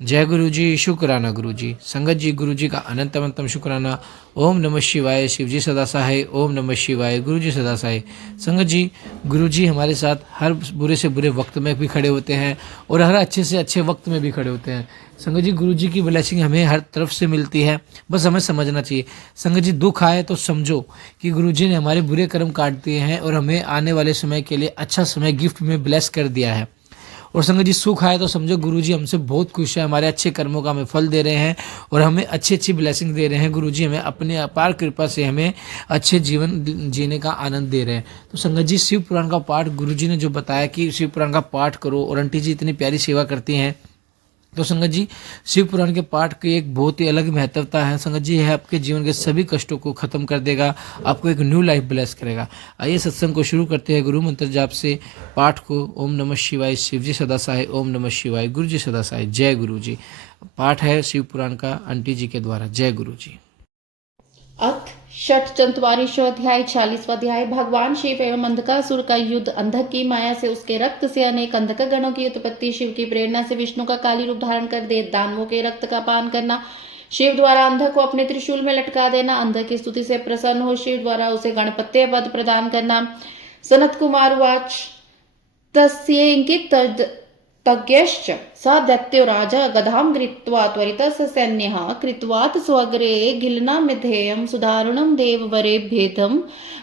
जय गुरु जी, शुक्राना गुरु जी। संगत जी, गुरु जी का अनंत अनंतम शुक्राना। ओम नमः शिवाय, शिव जी सदा सहाय। ओम नमः शिवाय, गुरु जी सदा सहाय। संगत जी, गुरु जी हमारे साथ हर बुरे से बुरे वक्त में भी खड़े होते हैं और हर अच्छे से अच्छे वक्त में भी खड़े होते हैं। संगत जी, गुरु जी की ब्लेसिंग हमें हर तरफ से मिलती है, बस हमें समझना चाहिए। संगत जी, दुख आए तो समझो कि गुरु जी ने हमारे बुरे कर्म काट दिए हैं और हमें आने वाले समय के लिए अच्छा समय गिफ्ट में ब्लेस कर दिया है। और संगत जी, सुख आए तो समझो गुरु जी हमसे बहुत खुश है, हमारे अच्छे कर्मों का हमें फल दे रहे हैं और हमें अच्छी अच्छी ब्लेसिंग दे रहे हैं। गुरु जी हमें अपने अपार कृपा से हमें अच्छे जीवन जीने का आनंद दे रहे हैं। तो संगत जी, शिव पुराण का पाठ गुरु जी ने जो बताया कि शिव पुराण का पाठ करो, और आंटी जी इतनी प्यारी सेवा करती हैं। तो संगत जी, शिव पुराण के पाठ की एक बहुत ही अलग महत्वता है। संगत जी, यह आपके जीवन के सभी कष्टों को खत्म कर देगा, आपको एक न्यू लाइफ ब्लेस करेगा। आइए सत्संग को शुरू करते हैं गुरु मंत्र जाप से। पाठ को ओम नमः शिवाय, शिव जी सदा सहाय। ओम नमः शिवाय, गुरु जी सदा सहाय। जय गुरु जी। पाठ है शिव पुराण का आंटी जी के द्वारा। जय गुरु जी। अथ षट्चत्वारिशो अध्याय 40वां अध्याय। भगवान शिव एवं अंधकासुर का युद्ध। अंधक की माया से उसके रक्त से अनेक अंधक गणों की उत्पत्ति। शिव की प्रेरणा से विष्णु का काली रूप धारण कर दे दानवों के रक्त का पान करना। शिव द्वारा अंधक को अपने त्रिशूल में लटका देना। अंधक की स्तुति से प्रसन्न हो शिव द्वारा उसे गणपत्य पद प्रदान करना। सनत कुमार वाच तस्येंकित तज्ञश्च स दैत्यो राजा गधां गृहीत्वा त्वरितः सैन्यः कृत्वात् स्वगृहे गिलनामिधेयं सुदारुणं देववरेभ्येदं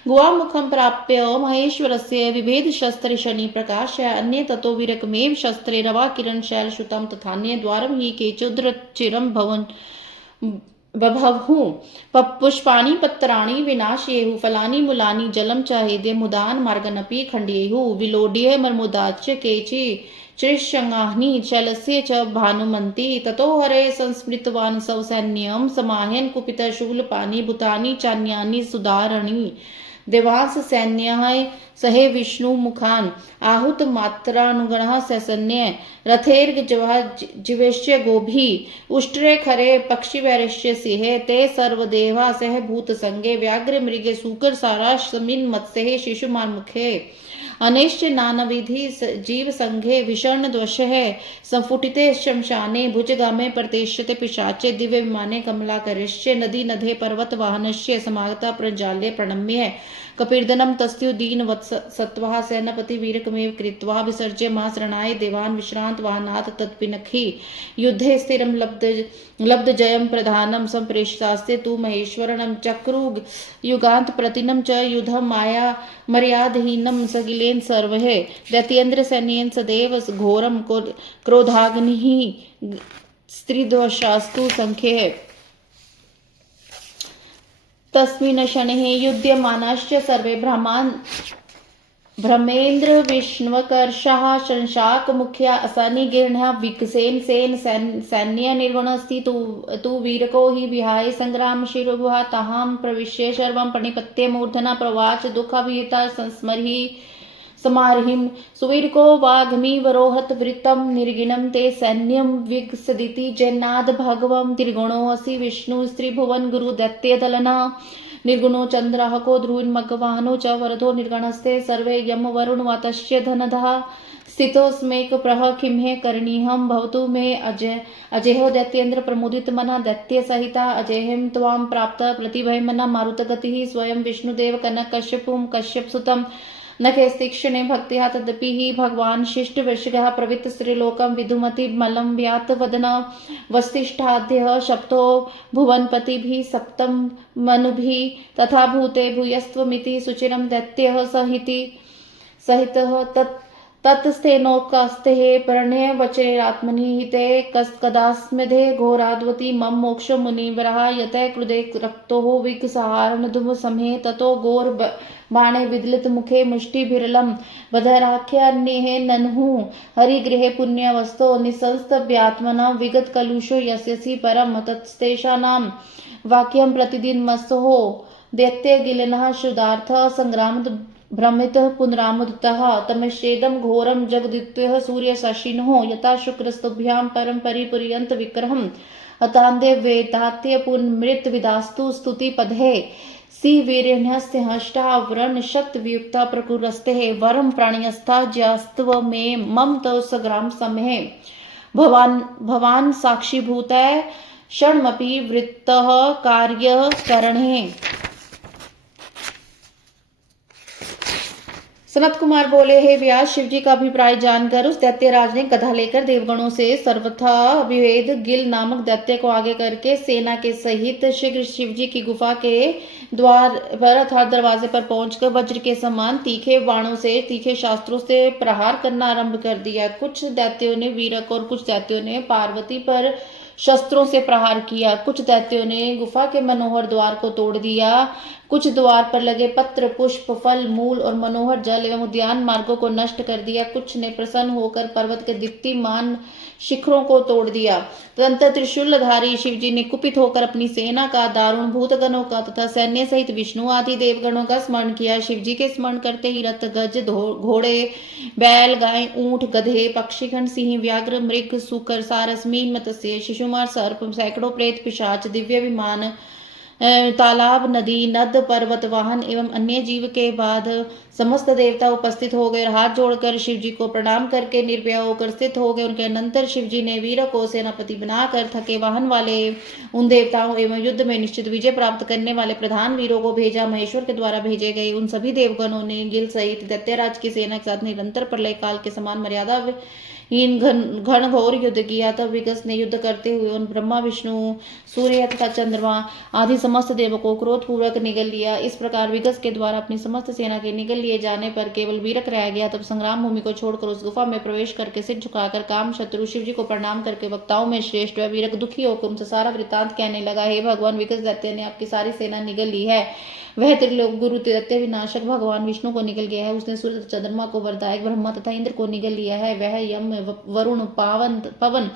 गुहामुखं प्राप्य महेश्वरस्य विभेदशस्त्रशनि प्रकाश्य अन्ये ततो विरकमेव शस्त्रे रवाकिरणशैलश्रुतं तथान्ये द्वारं हि केचिद्रचिरं भवन् बभवहु पुष्पाणि पत्राणि विनाशयेहु फलानि मूलानि जलं च हेद्यमुदान मार्गनपि खण्डयेहु विलोड्य मर्मुदाच्च केचि चिशंगानि शैलस्य च भानुमन्ति ततो हरे संस्मृतवान् सौसैन्यं समाहयन् कुपितशूलपानि भूतानि चान्यानि सुधारणि देवांस सैन्य सहे विष्णु मुखान आहुत मात्रानुगण सैन्य रथेर्जिवेश्य गोभी उष्ट्रे खरे पक्षी वैरश्य सिंह ते सर्वदेवा सह भूत संगे व्याघ्र मृगे सूकर सारा समिन मत्स्य शिशुमान मुखे अनेश्च नानाविधि जीव संघे विषर्ण द्वश संफुटिते शमशाने भुजगामे प्रतेश्यते पिशाचे दिव्य विमाने कमलाकरिश्य नदी नधे पर्वत वाहनश्य समागता प्रजाल्य प्रणम्य कपिर्दनम तस्युदीन वत्स सत्वः सेनापति वीरकमेव कृत्वा विसर्ज्य मासरणाय देवान् विश्रांत वाहनात् तत्पिनखि युद्धे स्थिरं लब्ध जयं प्रधानं संप्रेषितास्ते तु महेश्वरणं चक्रु युगांत प्रतिनं च युद्धं माया मर्यादहीनं सगिलेन सर्वः दैत्येन्द्र सैन्येन सदैव घोरं क्रोधाग्निः स्त्रीद्वशास्तु संख्ये तस्मिन् शनैः युध्यमानाश्च सर्वे ब्रह्मेन्द्र विष्णुकर्षः शंशाकमुख्या असनिगिर्ण्या विकसेन सेन सैन्य निर्गुणस्ति तु वीरको हि विहाय संग्राम शिरोगुहा ताहां प्रविश्य सर्वं प्रणिपत्य मूर्धना प्रवाच दुःखाभिहिता संस्मरहि समारहिं सुवीरको वाग्मीवरोहत वृत्तं निर्गिणं ते सैन्यं विगसदिति जैनाद भगवं त्रिगुणोऽसि विष्णु स्त्रीभुवन गुरु दैत्यदलना निर्गुणो चंद्राहको ध्रुवन्मघवाहनो च वरदो निर्गणस्ते सर्वे यम वरुण वातस्य धनधः स्थितोस्मेक प्रह किम्हे करणीहं भवतु मे अजेहो दैत्येन्द्र प्रमुदित मना दैत्य सहिता अजेहं त्वां प्राप्त प्रतिभयमना मारुतगतिः स्वयं विष्णुदेव कनक कश्यपुं कश्यप सुतम् न केस्तीक्षणे भक्त्या तदपि हि भगवान् शिष्टवृषगः प्रवृत्त स्त्रीलोकं विधुमति मलं व्यात वदन वसिष्ठाद्यः शप्तो भुवनपतिभिः सप्तं मनुभिः तथा भूते भूयस्त्वमिति सुचिरं दैत्यः सहितः तत्स्थेनोकास्ते प्रणय वचेरात्मनि हिते कदास्मदे घोराद्वती मम मोक्ष मुनिवरः यतः कृदे रक्तो विघ्सहारण धुम समहे ततो घोर बाणे विदलित मुखे मुष्टिभिरलं वधराख्यान्ये नन्हु हरिगृहे पुण्यवस्तो निसंस्तभ्यात्मना विगत कलुषो यस्यसि परम तत्स्तेषाणां वाक्यं प्रतिदिनमसो दैत्य गिलनः शुदार्थ संग्राम भ्रमित पुनरामुदितः तमश्चेदं घोरं जगदित्यः सूर्यशशिनोः यथा शुक्रस्तुभ्यां परं परिपुर्यन्त विक्रहम् अतान्दे वेदात्य पुनमृत विदास्तु स्तुतिपदे सी वीर्यन्यस्य हष्टावरण शतवियुक्ता प्रकुरस्ते वरं प्राणियस्था ज्यास्त्व मे मम तो सग्राम समय भवान् साक्षीभूतः क्षणमपि वृत्तः कार्यकरणे। सनत कुमार बोले, हे व्यास, शिव जी का अभिप्राय जानकर उस दैत्यराज ने गधा लेकर देवगणों से सर्वथा अभिवेद गिल नामक दैत्य को आगे करके सेना के सहित शीघ्र शिव जी की गुफा के द्वार पर अर्थात दरवाजे पर पहुंचकर वज्र के समान तीखे बाणों से, तीखे शास्त्रों से प्रहार करना आरंभ कर दिया। कुछ दैत्यों ने वीरक और कुछ दैत्यों ने पार्वती पर शस्त्रों से प्रहार किया। कुछ दैत्यों ने गुफा के मनोहर द्वार को तोड़ दिया। कुछ द्वार पर लगे पत्र, पुष्प, फल, मूल और मनोहर जल एवं उद्यान मार्गों को नष्ट कर दिया। कुछ ने प्रसन्न होकर पर्वत के दीप्तिमान शिखरों को तोड़ दिया। तदंतर त्रिशूलधारी शिवजी ने कुपित होकर अपनी सेना का, दारुण भूतगणों का तथा सैन्य सहित विष्णु आदि देवगणों का स्मरण किया। शिवजी के स्मरण करते ही रथ, गज, घोड़े, बैल, गाय, ऊंट, गधे, पक्षीगण, सिंह, व्याघ्र, मृग, सूकर, सारस, मीन, मत्स्य, शिशुमार, सर्प, सैकड़ों प्रेत, पिशाच, दिव्य विमान, तालाब, नदी, नद, पर्वत, वाहन एवं अन्य जीव के बाद समस्त देवता उपस्थित हो गए और हाथ जोड़कर शिव जी को प्रणाम करके निर्भय होकर स्थित हो गए। उनके अनंतर शिव जी ने वीर को सेनापति बनाकर थके वाहन वाले उन देवताओं एवं युद्ध में निश्चित विजय प्राप्त करने वाले प्रधान वीरों को भेजा। महेश्वर के द्वारा भेजे गए उन सभी देवगणों ने गिल सहित दैत्यराज की सेना के साथ निरंतर प्रलय काल के समान मर्यादा इन घन घोर युद्ध किया। तब विगस ने युद्ध करते हुए उन ब्रह्मा, विष्णु, सूर्य तथा चंद्रमा आदि समस्त देवों को क्रोध पूर्वक निगल लिया। इस प्रकार विगस के द्वारा अपनी समस्त सेना के निगल लिए जाने पर केवल वीरक रह गया। तब संग्राम भूमि को छोड़कर उस गुफा में प्रवेश करके सिर झुकाकर काम शत्रु शिव जी को प्रणाम करके वक्ताओं में श्रेष्ठ वह वीरक दुखी होकर उनसे सारा वृतांत कहने लगा। हे भगवान, विगस दैत्य ने आपकी सारी सेना निगल ली है। वह त्रिलोक गुरु दैत्य विनाशक भगवान विष्णु को निगल गया है। उसने सूर्य, चंद्रमा को, वरदायक ब्रह्मा तथा इंद्र को निगल लिया है। वह यम, वरुण, पवन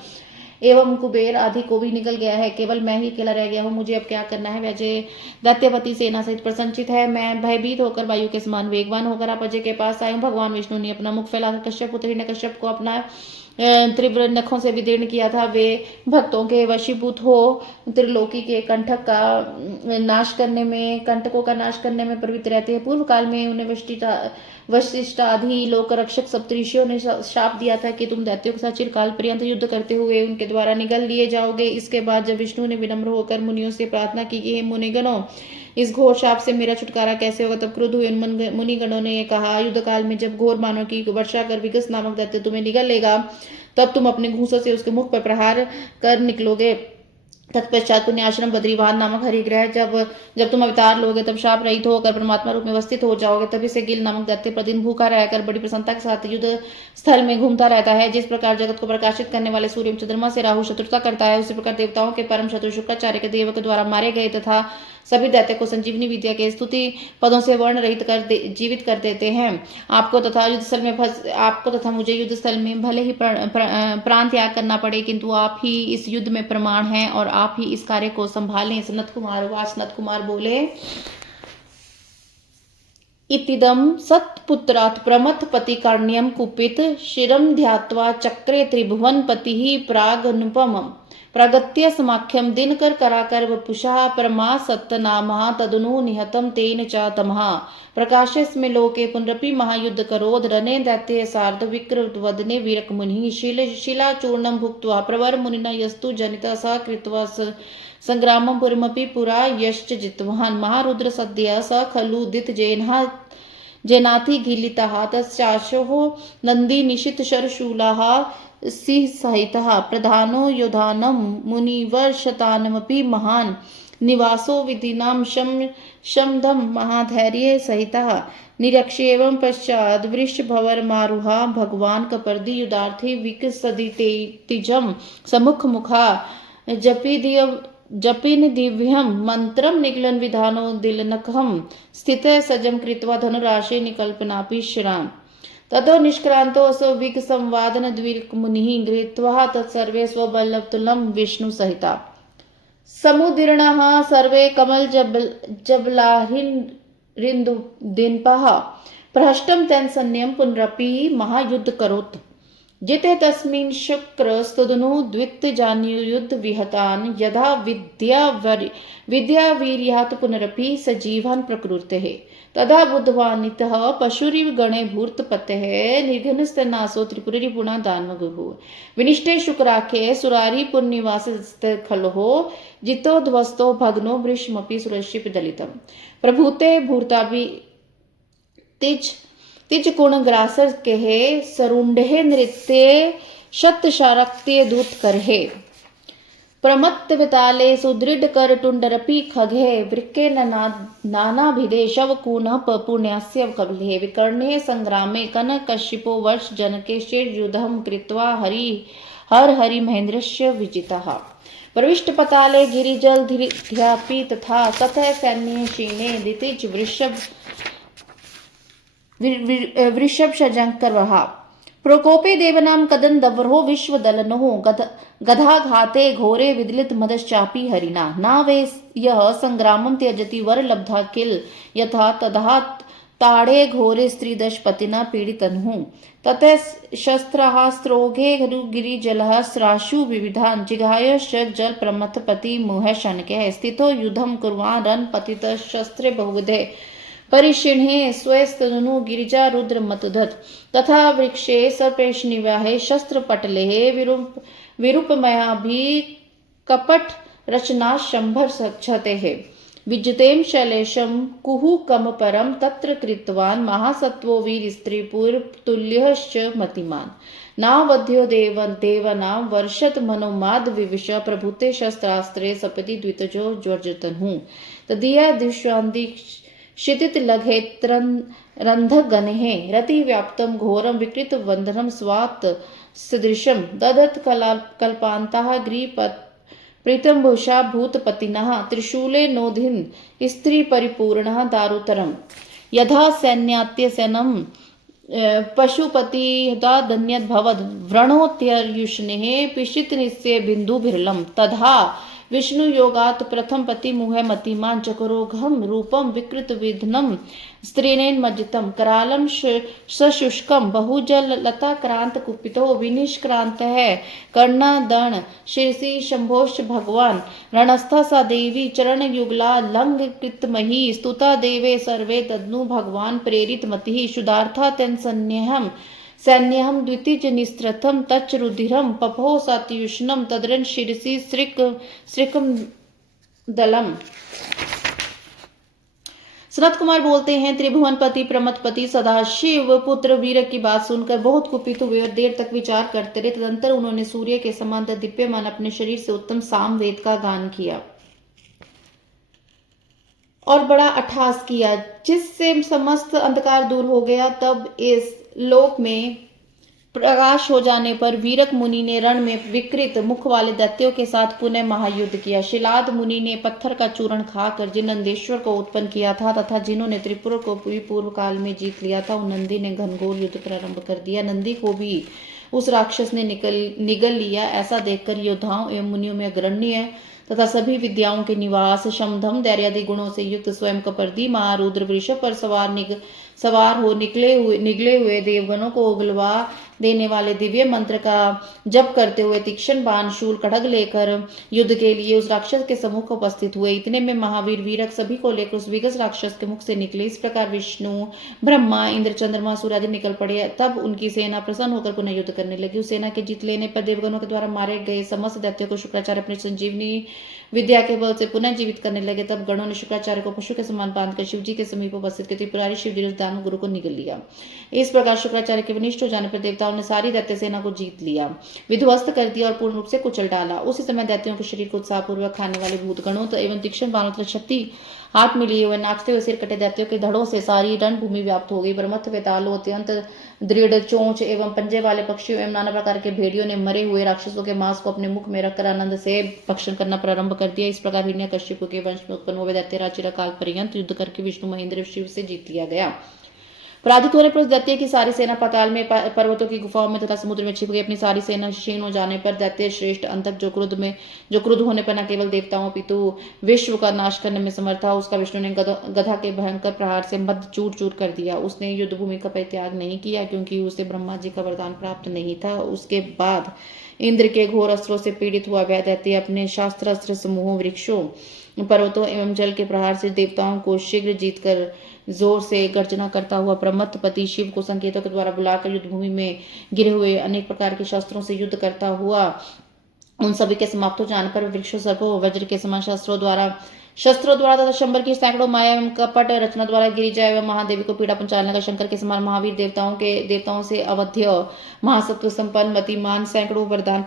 एवं कुबेर आदि को भी निकल गया है। केवल मैं ही अकेला रह गया हूँ। मुझे अब क्या करना है? वैसे दैत्यपति सेना सहित प्रसन्नचित है। मैं भयभीत होकर वायु के समान वेगवान होकर आप अजय के पास आए। भगवान विष्णु ने अपना मुख फैलाकर कश्यप पुत्र हिरण्यकश्यप को अपना तीव्र नखों से विदीर्ण किया था। वे भक्तों के वशीभूत हो त्रिलोकी के कंटकों का नाश करने में प्रवृत्त रहते हैं। पूर्व काल में उन्हें वशिष्ठादि लोक रक्षक सप्तऋषियों ने शाप दिया था कि तुम दैत्यों के साथ चिरकाल पर्यंत युद्ध करते हुए उनके द्वारा निगल लिए जाओगे। इसके बाद जब विष्णु ने विनम्र होकर मुनियों से प्रार्थना की कि हे मुनिगणों, इस घोर शाप से मेरा छुटकारा कैसे होगा, तब क्रुद्ध हुए उन मुनिगणों ने कहा, युद्ध काल में जब घोर बाणों की वर्षा कर विगस नामक दैत्य तुम्हें निगल लेगा, तब तुम अपने घूंसों से उसके मुख पर प्रहार कर निकलोगे। तत्पश्चात पुण्याश्रम बद्रीवान नामक हरिग्रह जब तुम अवतार लोगे, तब शाप रहित होकर परमात्मा रूप में अवस्थित हो जाओगे। तभी से गिल नामक दैत्य प्रतिदिन भूखा रहकर बड़ी प्रसन्नता के साथ युद्ध स्थल में घूमता रहता है। जिस प्रकार जगत को प्रकाशित करने वाले सूर्य चंद्रमा से राहु शत्रुता करता है, उसी प्रकार देवताओं के परम शत्रु शुक्राचार्य के देव के द्वारा मारे गए तथा सभी दैत्य को संजीवनी विद्या के स्तुति पदों से वर्ण रहित कर जीवित कर देते हैं। आपको तथा मुझे युद्ध स्थल में भले ही प्राण त्याग करना पड़े, किंतु आप ही इस युद्ध में प्रमाण हैं और आप ही इस कार्य को संभालें। सनत कुमार बोले, इतिदम सत्पुत्रात् प्रमथपति कर्ण्यम कुपित शिरम ध्यात्वा चक्रे त्रिभुवन पति प्रागनुपम प्रागत्य समाख्यम दिनकर कराकर वपुषा परमा सत्तनामः तदनु निहतम तेन च तमः प्रकाशस्मे लोके पुनरपि महायुद्ध करोद रणे दैत्य सार्ध विक्रवदने वीरक मुनि शिलाचूर्णम भुक्त्वा प्रवर मुनिना यस्तु जनिता स कृत्वा संग्रामं पुरमपि पुरा यश्च जितवान् महारुद्र सद्य स खलु दित जेनाथि गिलितः तस्याशोः नंदी निशित शरशूलाः सिंह सहितः प्रधानो योधानं मुनिवर्षतानमपि महान् निवासो विधिनां शमदं महाधैर्य सहितः निरक्ष्येवं पश्चाद वृषभवर्मारुहा भगवान कपर्दी युधार्थी विकसदितेजं समुख मुखा जपिन दिव्यम मंत्रम निगलन विधानो दिलनखम स्थित सजम कृत्वा धनुराशि निकल्पनापि श्राम ततो निष्क्रांतो असो विग संवादन द्विक मुनिः गृहीत्वा तत्सर्वे स्वबलतुलं विष्णु सहिता समुदीर्णः सर्वे कमल जबलाहिरिंदु दिनपः प्रहष्टम तेन सन्यम पुनरपि महायुद्ध करोत् जिते तस्मिन् शुक्र स्तुदनु द्वित जान्युयुद्ध विहतान् यदा विद्या वीर्यात् पुनरपि सजीवान् प्रकृतेः तदा बुद्धवानितः पशुरिव गणे भूर्तपतेः निर्घनस्तनासो त्रिपुररिपुणा दानवगुरुः विनिष्टे शुक्राख्ये सुरारी पुण्यवासस्ते खलोः जितोध्वस्तो भग्नो वृषमपि सुरक्षिप दलितम् प्रभूते भूर्ताभि तिज गुण ग्रासर कहे सरुंडे नृत्य शत शारक्त्य दूत करहे प्रमत्त विताले सुदृढ़ कर टुंडरपि खगे वृक्के नाना भिदे शव कूनः पुण्यस्य कबले विकर्णे संग्रामे कनक कश्यपो वर्ष जनके शेर युद्धम कृत्वा हर हरि महेंद्रस्य विजितः प्रविष्ट पताले गिरिजल ध्यापि तथा ततः सैन्य शीने दितिज वृषभ शजंकर वहा प्रकोपे देवनाम कदन दवरो विश्व दलनो गधा घाते घोरे विदलित मदश्चापी हरिना ना वे यह संग्रामम त्यजति वर लब्धा किल यथा तथा ताड़े घोरे स्त्रीदश पतिना पीड़ितनु ततः शस्त्रः स्त्रोघे गिरिजलः स्राशु विविधान जिघायश्च जल प्रमथपति मुह शनके स्थितो युद्धम कुर्वान् रन पतित शस्त्रे बहुविधे परिशिणे स्वस्तनु गिरिजा रुद्र मतधत तथा वृक्षे सर्पेश निवाहे शस्त्र पटले विरूपमयाभि कपट रचना शंभर क्षते विजतेम शैलेशम कुहु कम परम तत्र कृतवान महासत्वो वीर स्त्रीपुर तुल्यश्च मतिमान नावध्यो देवनाम वर्षत मनोमाद विविश प्रभुते शस्त्रास्त्रे सपति द्वितजो ज्वर्जतनु तदीया दिश्वान्दी क्षितित लघेत्रन रंध गणे रति व्याप्तम घोरम विकृत वंदनम स्वात सदृशम ददत कल्पांतः ग्रीपत प्रीतम भूषा भूतपतिनः त्रिशूले नोधिन स्त्री परिपूर्णः दारुतरम यथा सैन्यात्यसनम पशुपति यदा दन्यद भवद व्रणोत्यर्युष्णेः पिशित निश्चय बिंदु बिरलम तथा विष्णु योगात प्रथम पति मुह मतिमान चकरोघम रूपम विकृत विधनम स्त्रीनेन मज्जितम करालम सशुष्कम बहुजल लता क्रांत कुपितो विनिष्क्रांत है कर्णादण शीर्षि शंभोष भगवान रणस्था सा देवी चरण युगला लंग कृतमही स्तुता देवे सर्वे तदनु भगवान प्रेरित मति शुदार्था तेन सैन्यहम द्वितीज निस्त्रथम तच्च रुधिरम पपो सात्युष्णम तदरन शिरसि श्रिकम दलम। सनत कुमार बोलते हैं, त्रिभुवनपति प्रमथपति सदाशिव पुत्र वीर की बात सुनकर बहुत कुपित हुए और देर तक विचार करते रहे। तदंतर उन्होंने सूर्य के समान दीप्यमान अपने शरीर से उत्तम साम वेद का गान किया और बड़ा अट्ठास किया, जिससे समस्त अंधकार दूर हो गया। तब इस लोक में प्रकाश हो जाने पर वीरक मुनि ने रण में विकृत मुख वाले दैत्यों के साथ पुनः महायुद्ध किया। शिलाद मुनि ने पत्थर का चूर्ण खाकर जिन नंदेश्वर को उत्पन्न किया था तथा जिन्होंने त्रिपुर को पूर्व काल में जीत लिया था, उन नंदी ने घनघोर युद्ध प्रारंभ कर दिया। नंदी को भी उस राक्षस ने निगल लिया। ऐसा देखकर योद्धाओं एवं मुनियों में अग्रण्य तथा सभी विद्याओं के निवास शमधम धैर्यादि गुणों से युक्त स्वयं कपर्दी महारुद्र वृषभ पर सवार हो निगले हुए देवगणों को उगलवा देने वाले दिव्य मंत्र का जप करते हुए तीक्ष्ण बाण शूल खड्ग लेकर युद्ध के लिए उस राक्षस के सम्मुख उपस्थित हुए। इतने में महावीर वीरक सभी को लेकर उस विगस राक्षस के मुख से निकले। इस प्रकार विष्णु ब्रह्मा इंद्र चंद्रमा सूर्य निकल पड़े। तब उनकी सेना प्रसन्न होकर पुनः युद्ध करने लगी। उस सेना के जीत लेने पर देवगणों के द्वारा मारे गए समस्त दैत्यों को शुक्राचार्य अपनी संजीवनी विद्या के बल से पुनः जीवित करने लगे। तब गणों ने शुक्राचार्य को पशु के समान बांधकर शिवजी के समीप उपस्थित के त्रिपुरारी शिवजी ने दानव गुरु को निगल लिया। इस प्रकार शुक्राचार्य के विनिष्ट हो जाने पर देवताओं ने सारी दैत्य सेना को जीत लिया, विध्वस्त कर दिया और पूर्ण रूप से कुचल डाला। उसी समय दैत्यों के शरीर को उत्साहपूर्वक खाने वाले भूतगणों एवं तीक्ष्ण बाणों शक्ति हाथ में लिए हुए नाचते हुए सिर कटे दैत्यों के धड़ों से सारी रणभूमि व्याप्त हो गई। ब्रह्मथ वेतालों अत्यंत दृढ़ चोंच एवं पंजे वाले पक्षियों एवं नाना प्रकार के भेड़ियों ने मरे हुए राक्षसों के मांस को अपने मुख में रखकर आनंद से भक्षण करना प्रारंभ कर दिया। इस प्रकार हिरण्यकश्यप के वंश में उत्पन्न हुए दैत्यराज चिरकाल पर्यंत युद्ध करके विष्णु महेंद्र शिव से जीत लिया गया। पराजित होने पर उस दैत्य की सारी सेना पाताल में पर्वतों की गुफाओं में तथा समुद्र में छिप गई। अपनी सारी सेना क्षीण हो जाने पर दैत्य श्रेष्ठ अंतक जो क्रुद्ध होने पर न केवल देवताओं पितु विश्व का नाश करने में समर्थ था, उसका विष्णु ने गधा के भयंकर प्रहार से मद चूर चूर कर दिया। उसने युद्ध भूमि का परित्याग नहीं किया क्योंकि उसे ब्रह्मा जी का वरदान प्राप्त नहीं था। उसके बाद इंद्र के घोर अस्त्रों से पीड़ित हुआ वह दैत्य अपने शास्त्रास्त्र समूहों वृक्षों पर्वतों एवं जल के प्रहार से देवताओं को शीघ्र जोर से गर्जना करता हुआ प्रमथपति शिव को संकेतों के द्वारा बुलाकर युद्ध भूमि में गिरे हुए अनेक प्रकार के शस्त्रों से युद्ध करता हुआ उन सभी के समाप्त हो जाने पर वृक्षों सर्पों वज्र के समान शस्त्रों द्वारा तथा शंबर की सैकड़ों माया एवं कपट रचना द्वारा गिरिजा एवं महादेवी को पीड़ा पहुंचाने का शंकर के समान महावीर देवताओं से अवध्य महासत्व संपन्न मतिमान सैकड़ों वरदान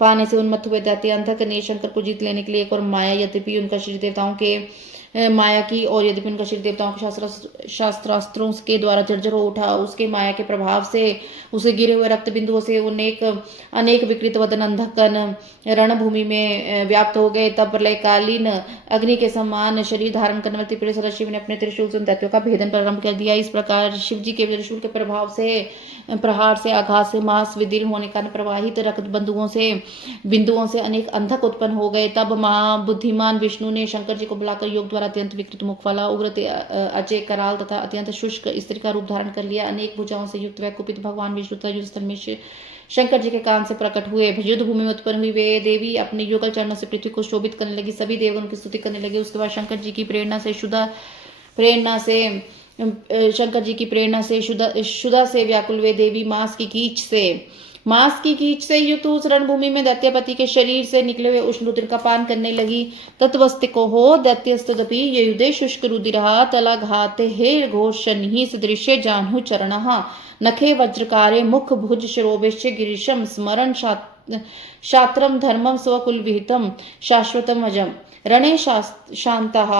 पाने से उन्मत्त हुए दैत्य अंधक ने शंकर को जीत लेने के लिए एक और माया यद्यपि उनका शरीर देवताओं के माया की और यद्यपि उनका शरीर देवताओं के शास्त्रास्त्रों के द्वारा जर्जर हो उठा उसके माया के प्रभाव से उसे गिरे हुए रक्त बिंदुओं से अनेक विकृत वदन अंधकन रणभूमि में व्याप्त हो गए। तब प्रलयकालीन अग्नि के समान शरीर धारण करने वाले त्रिपुर शिव ने अपने त्रिशूल से उन दैत्यों का भेदन प्रारंभ कर दिया। इस प्रकार शिव जी के त्रिशूल के प्रहार से आघात से मांस विदीर्ण होने के कारण प्रवाहित रक्त बिंदुओं से अनेक अंधक उत्पन्न हो गए। तब महाबुद्धिमान विष्णु ने शंकर जी को बुलाकर योग द्वारा अत्यंत विकृत मुख वाला उग्र अजय कराल तथा अत्यंत शुष्क स्त्री का रूप धारण कर लिया। अनेक भुजाओं से युक्त वह कुपित भगवान विष्णु तथा युद्ध स्थल में शंकर जी के कान से प्रकट हुए। युद्ध भूमि में उत्पन्न हुई वे देवी अपने युगल चरणों से पृथ्वी को शोभित करने लगी, सभी देवगण की स्तुति करने लगे। उसके बाद शंकर जी की प्रेरणा से शुदा से व्याकुल वे देवी मांस की कीच से युक्त उस रणभूमि में दैत्यपति के शरीर से निकले हुए उष्ण रुधिर का पान करने लगी। तत्वस्तिको हो दैत्यस्तदपि ये युदे शुष्क रुधिरः तलाघाते हे घोषनिः सदृश्य जाह्नु चरणः नखे वज्रकारे मुख भुज शिरोभिश्च गिरीशम स्मरण शात्रम धर्मम स्वकुल विहितम शाश्वतम अजम रणे शांतः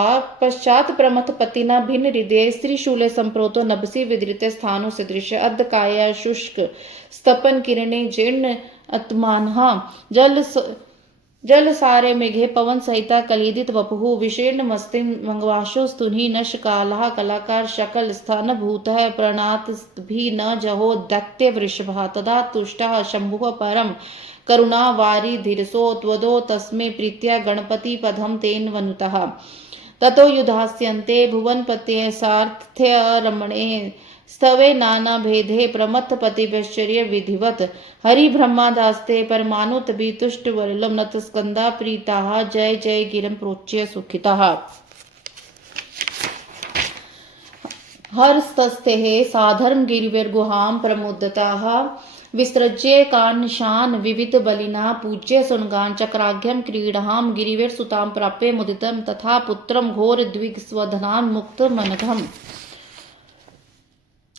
पश्चात प्रमथपतिना भिन्न हृदय स्त्रीशूले संप्रोतो नभसि विदृते स्थानो सदृश अद्ध शुष्क स्तपन किरणे जीर्ण आत्मानः जल सारे मेघे पवन सहिता कलिदित वपुः विशीर्ण मस्ति मंगवाशो स्तुनि नश कालः कलाकार शकल स्थान भूतः प्रणात भी न जहो दैत्य वृषभः तदा तुष्टः शंभुः परम करुणा वारी धीरसो त्वदो तस्मे प्रीत्या गणपति पदम तेन वनुतः ततो युधास्यन्ते भुवनपते सार्थ्य रमणे स्तवे नाना भेदे प्रमथपतिश्चर्य विधिवत हरि ब्रह्मादास्ते परमानुत भी तुष्ट वरलम नत स्कंदा प्रीताः जय जय गिरम प्रोच्य सुखिताः हरस्तस्ते साधर्म गिरिवर्गुहां प्रमुदताः विसृज्य कान्शान विविध बलिना पूज्य सुनगान चक्राघ्यम क्रीडां गिरिवीर सुतां प्राप्य मुदितम तथा पुत्रम घोर द्विग स्वधनान मुक्त मनघम।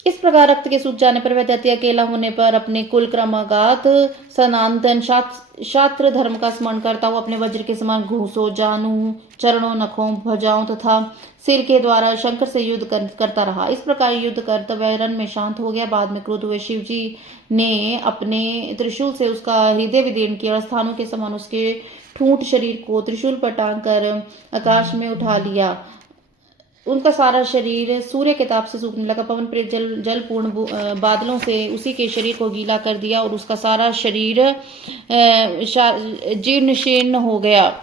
इस प्रकार रक्त के सूख जाने पर वह दैत्य अकेला होने पर अपने कुल क्रमागत सनातन शास्त्र धर्म का स्मरण करता हुआ अपने वज्र के समान घूसों जानू चरणों नखों भुजाओं तथा सिर के द्वारा शंकर से युद्ध करता रहा। इस प्रकार युद्ध करता वह रण में शांत हो गया। बाद में क्रुद्ध हुए शिव जी ने अपने त्रिशूल से उसका हृदय विदीर्ण किया और स्थानों के समान उसके ठूंठ शरीर को त्रिशूल पर टांग कर आकाश में उठा लिया। उनका सारा शरीर सूर्य के ताप से सूखने लगा। पवन प्रेत जल पूर्ण बादलों से उसी के शरीर को गीला कर दिया और उसका सारा शरीर जीर्ण शीर्ण हो गया।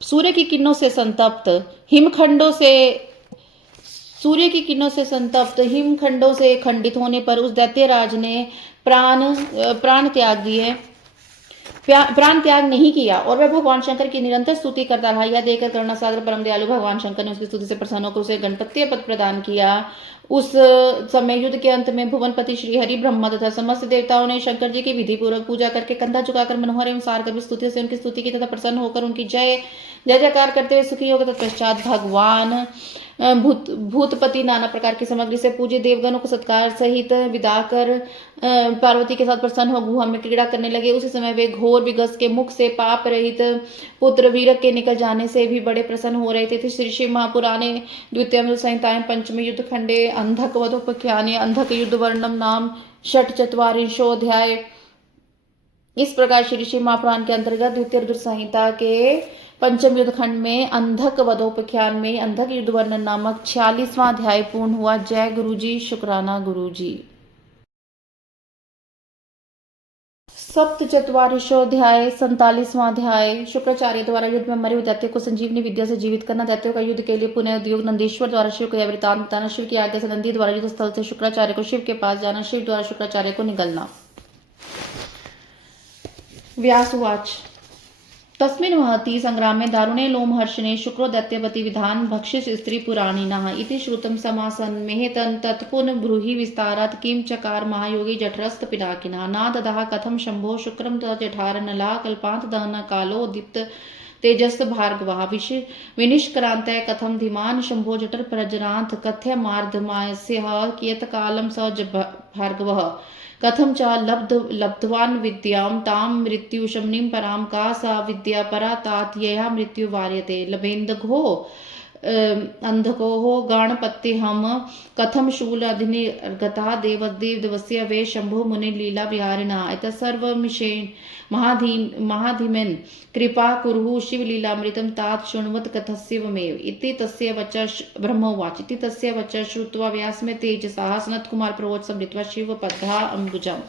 सूर्य की किरणों से संतप्त हिमखंडों से खंडित होने पर उस दैत्यराज ने प्राण त्याग नहीं किया और वह भगवान शंकर की निरंतर स्तुति करता रहा। यह देखकर करुणा सागर परम दयालु भगवान शंकर ने उसकी स्तुति से प्रसन्न होकर उसे गणपत्य पद प्रदान किया। उस समय युद्ध के अंत में भुवनपति श्री हरि ब्रह्मा तथा समस्त देवताओं ने शंकर जी की विधि पूर्वक पूजा करके कंधा झुकाकर मनोहर एवं सारगर्भ स्तुति से उनकी स्तुति की तथा प्रसन्न होकर उनकी जय जयकार करते हुए सुखी होकर तत्पश्चात भगवान भूतपति नाना प्रकार की सामग्री से पूजे देवगणों को सत्कार सहित विदा कर पार्वती के साथ प्रसन्न हो गुहा में क्रीड़ा करने लगे। उसी समय वे घोर विगस के मुख से पाप रहित पुत्र वीरक के निकल जाने से भी बड़े प्रसन्न हो रहे थे। श्री शिव महापुराणे द्वितीय संहिताएं पंचमी युद्ध खंडे अंधक वधोपख्याने अंधक युद्ध वर्णम नाम षट्चत्वारिंशोऽध्याय। इस प्रकार श्री शिव महापुराण के अंतर्गत द्वितीय रुद्र संहिता के पंचम युद्ध खंड में अंधक वधोपख्यान में अंधक युद्ध वर्णन नामक 46वां अध्याय पूर्ण हुआ। जय गुरु जी, शुक्राना गुरु जी। सप्तचत्वारिंशोऽध्याय 47वां अध्याय। शुक्राचार्य द्वारा युद्ध में मरे हुए दैत्य को संजीवनी विद्या से जीवित करना। दैत्यों का युद्ध के लिए पुनः उद्योग। नंदीश्वर द्वारा शिव को यह वृत्तांत बताना। शिव की आज्ञा से नंदी द्वारा युद्ध स्थल से शुक्राचार्य को शिव के पास जाना। शिव द्वारा शुक्राचार्य को निगलना। व्यासुवाच तस्मिन् महति संग्रामे दारुणे लोमहर्षणे शुक्रो दैत्यपति विधान भक्षिष स्त्री पुराणिनः इति श्रुतं समासन्मेह तत्पुन ब्रूहि विस्तारात् किं चकार महायोगी जठरस्थ पिनाकिनः नाददः कथं शम्भो शुक्रं जठारनला कल्पान्त दहन कालो दीप्त तेजस भार्गवः विनिष्क्रान्तः कथं धीमान् शम्भो जठर प्रजरान्त कथ्य मार्धमास्यः कियत्कालं स भार्गवः कथं च लब्धवान् विद्यां तां मृत्युशमनीं परां का सा विद्या परा तात यया मृत्यु वार्यते लभेन्दघो अंधकोः गाणपत्यहम कथं शूलाधिनिर्गता देवस्य वे शंभो मुनि लीला विहारिणः एतत्सर्वमिषेण महाधीमेन कृपा कुरुः शिवलीलामृतं तात शृण्वत् कथस्यवमेव इति तस्य वचः ब्रह्मोवाच इति तस्य वचः श्रुत्वा व्यासमे तेजसः सनत्कुमार प्रवोच समृत्वा शिवपद्धा अम्बुजम्।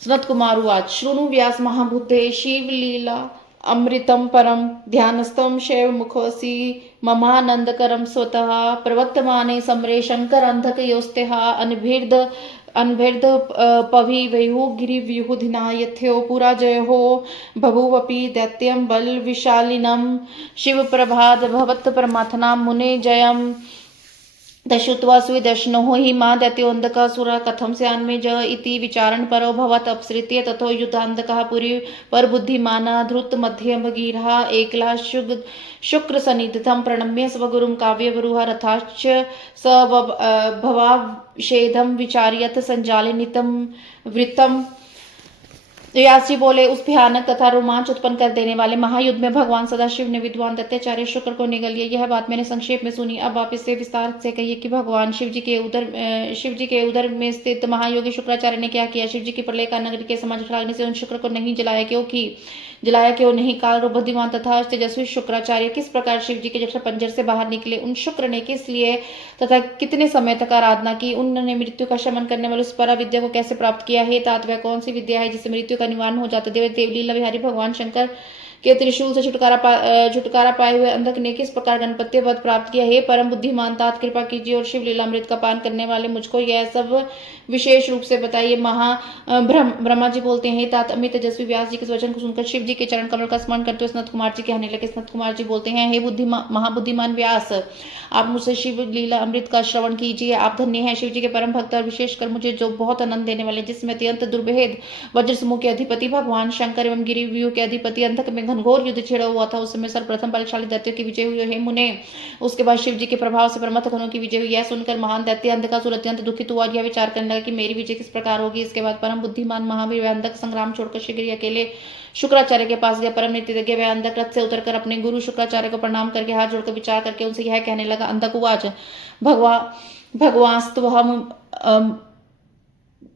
सनत्कुमार उवाच शृणु व्यास महाबुद्धे शिवलीला अमृतं परम ध्यानस्थं शैवमुखोऽसि ममानन्दकरं स्वतः प्रवर्तमाने समरे शङ्करान्धकयोस्त्यः अनभिर्द पविवयुः गिरिव्यूहधिना यथ्यो पुराजयो बभूवपि दैत्यं बलविशालिनं शिवप्रभाद भवत् परमात्मना मुने जयम् दशुत्वा सुविदर्शनो हि मा दैत्योऽन्धकासुरा कथं स्यान्मे ज इति विचारण परो भवत् अपसृत्य ततो युद्धान्धकः पुरी परबुद्धिमानः धृतमध्यमगीरः एकला शुक्रसन्निधितं प्रणम्य स्वगुरुं काव्यवरुह रथाश्च स भवावशेदं विचार्यत संजालिनितं वृत्तम्। व्यास जी बोले उस भयानक तथा रोमांच उत्पन्न कर देने वाले महायुद्ध में भगवान सदाशिव ने विद्वान दैत्याचार्य शुक्र को निगल लिया। यह बात मैंने संक्षेप में सुनी, अब आप इससे विस्तार से कहिए कि भगवान शिव जी के उदर में स्थित महायोगी शुक्राचार्य ने क्या किया। शिव जी की प्रलय का नगरी के समान जठराग्नि से उन शुक्र को नहीं जलाया क्यों नहीं। काल रूप बुद्धिमान तथा तेजस्वी शुक्राचार्य किस प्रकार शिव जी के जठर पंजर से बाहर निकले। उन शुक्र ने किस लिए तथा कितने समय तक आराधना की। उन्होंने मृत्यु का शमन करने वाली उस परा विद्या को कैसे प्राप्त किया। हे तात वह कौन सी विद्या है जिससे मृत्यु का निवारण हो जाता। देवलीला विहारी भगवान शंकर के त्रिशूल से छुटकारा पाए हुए अंधक ने किस प्रकार गणपति वध प्राप्त किया। हे परम बुद्धिमान तात कृपा कीजिए और शिव लीलामृत का पान करने वाले मुझको यह सब विशेष रूप से बताइए। ब्रह्मा जी बोलते हैं, तात अमित तेजस्वी व्यास जी के वचन को सुनकर शिव जी के चरण कमल का स्मरण करते हुए सनत कुमार जी कहने लगे। सनत कुमार जी बोलते हैं, हे महाबुद्धिमान व्यास, आप मुझसे शिव लीला अमृत का श्रवण कीजिए। आप धन्य हैं शिव जी के परम भक्त और विशेषकर मुझे जो बहुत आनंद देने वाले, जिसमें अत्यंत दुर्भेद वज्र समूह के अधिपति भगवान शंकर एवं गिरिव्यूह के अधिपति अंधक में घनघोर युद्ध छिड़ा हुआ था। उस समय सर्वप्रथम बलशाली दैत्यों की विजय हुई। हे मुने, उसके बाद शिव जी के प्रभाव से परमथ घनों की विजय हुई। यह सुनकर महान दैत्य अंधकासुर अत्यंत दुखित हुआ। यह विचार करने लगा कि मेरी विजय किस प्रकार होगी। इसके बाद परम बुद्धिमान महावीर वह अंधक संग्राम छोड़कर शीघ्र अकेले शुक्राचार्य के पास गया। परम नीतिज्ञ वह अंधक रथ से उतरकर अपने गुरु शुक्राचार्य को प्रणाम करके हाथ जोड़कर विचार करके उनसे यह कहने लगा। अंधक उवाच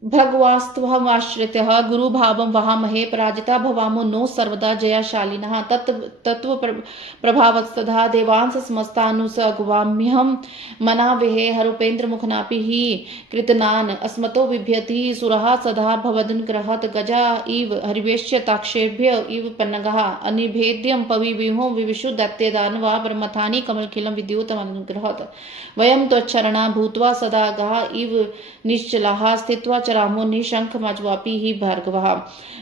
भगवास्त्वहमाश्रितः गुरुभावं वहामहे पराजिता भवामो नो सर्वदा जयाशालिनः तत्व प्रभावस्तथा देवांस समस्तानुसगवाम्यहं मनाविहे हरूपेन्द्र मुखनापि हि कृतनान अस्मतो बिभ्यति सुरः सदा भवदनुग्रहत् गजा इव हरिवेश्य ताक्षेभ्य इव पन्नगः अनिभेद्यं पविविहो विविशु दैत्यदानवा ब्रह्मथानि कमलखिलं विद्युतमनुग्रहत् वयं त्वच्छरणा भूत्वा सदा गः इव निश्चलाः स्थित्वा रामो निशंख मज्वापि हि भार्गवः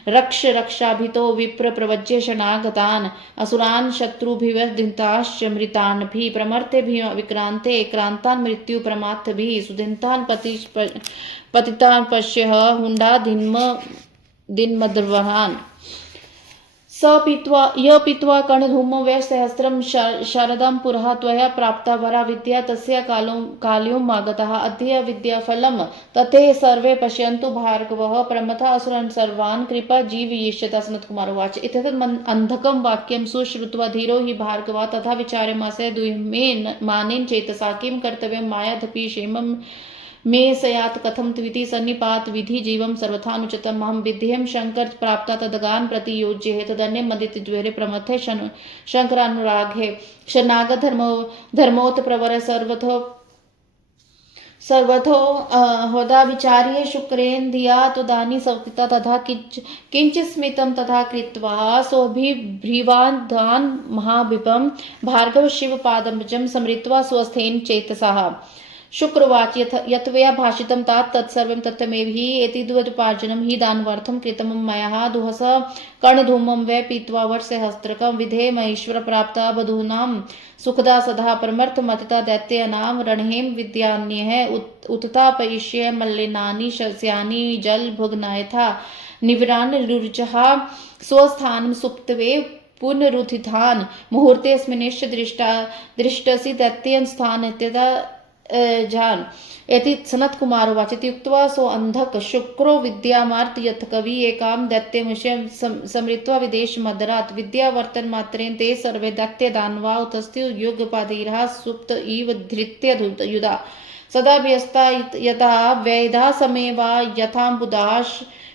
रक्षाभितो विप्र प्रवज्य शनागतान् असुरान् शत्रुभिर्दिन्ताश्च मृतान्भिः प्रमर्ते विक्रान्ते क्रान्तान् मृत्यु प्रमाथभिः सुदिन्तान् पतितान् पश्यः हुंडा दिन्मद्रवहान् पीत्वा कर्णधूमो वै सहस्रं शरदं पुरः त्वया प्राप्ता वरा विद्या तस्य काल्योम आगतः अद्य विद्याफलं तथे सर्वे पश्यन्तु भार्गवः प्रमथा असुरान् सर्वान् कृपा जीवयिष्यति। सनत कुमार उवाच इत्येतत् अन्धकं वाक्यं सुश्रुत्वा धीरो हि भार्गवः तथा विचार्यमासः दुहिमेन मानेन चेतसा किं कर्तव्यं मायाधपि क्षेमं मे सयात कथम त्विति सन्निपात विधि जीवम सर्वथानुचितम अहम विध्यम शंकर प्राप्ता तदगान प्रति योज्य है तदन्य मदित द्वेरे प्रमथे शंकरानुराग है शनागत धर्मोत प्रवर सर्वथो होदा विचार्य शुक्रेन धिया तुदानी सवतिता तथा किंच स्मितं तथा कृत्वा सोभिभ्रीवादान महाविपम भार्गव शिव पादमजम समृत्वा स्वस्थेन चेतसः शुक्रवाच यत्वया भाषितं तात तत्सर्वं तत्त्वमेव हि एतद्वदुपार्जनं हि दानवार्थं कृतं मया दुहस कर्णधूमं वै पीत्वा वर्षसहस्रकं विधे महेश्वर प्राप्ता बधूनां सुखदा सदा परमर्थमतिता दैत्यानां रणहेम विद्यान्यः उत्तापयिष्य मल्लिनानि शस्यानि जल भुग्नायथा निविरान्निरुचः स्वस्थानं सुप्तवे पुनरुत्थान मुहूर्तेऽस्मिन्निश्च दृष्टसि दैत्यं स्थानत्यदा जान यति सनत कुमार वाचित युक्त्वा सो अंधक शुक्रो विद्यामार्त यथ कवि एकां दैत्यमुष्यं समृत्वा विदेश मदरात विद्यावर्तन मात्रेण ते सर्वे दैत्य दानवा उतस्ति युगपाधीरः सुप्त इव धृत्य युधा सदा व्यस्ता यथा वैधा समे वा यथाम्बुदाः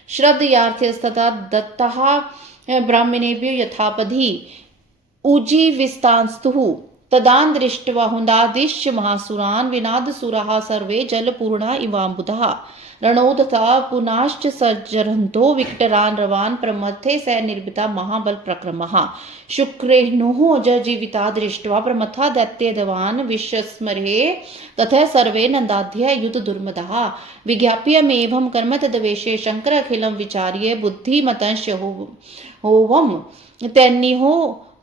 श्रद्धयार्थस्तथा दत्तः ब्राह्मणेभ्यो यथापधि उजीविस्तांस्तुः तदान दृष्ट्वा हुंदादिश्य महासुरान् विनादसुराः सर्वे जलपूर्णा इवाम्बुधः रणोदता पुनाश्च सज्जरन्तो विकटरान् रवान् प्रमथे स निर्भिता महाबल प्रक्रमः शुक्रेणुः जजीविता दृष्ट्वा प्रमथा दैत्यदवान् विश्वस्मरे तथा सर्वे नन्दाध्य युद्ध दुर्मदः विज्ञाप्यमेवं कर्म तद्वेषे शंकर अखिलं विचार्य बुद्धिमतंश्च होवम्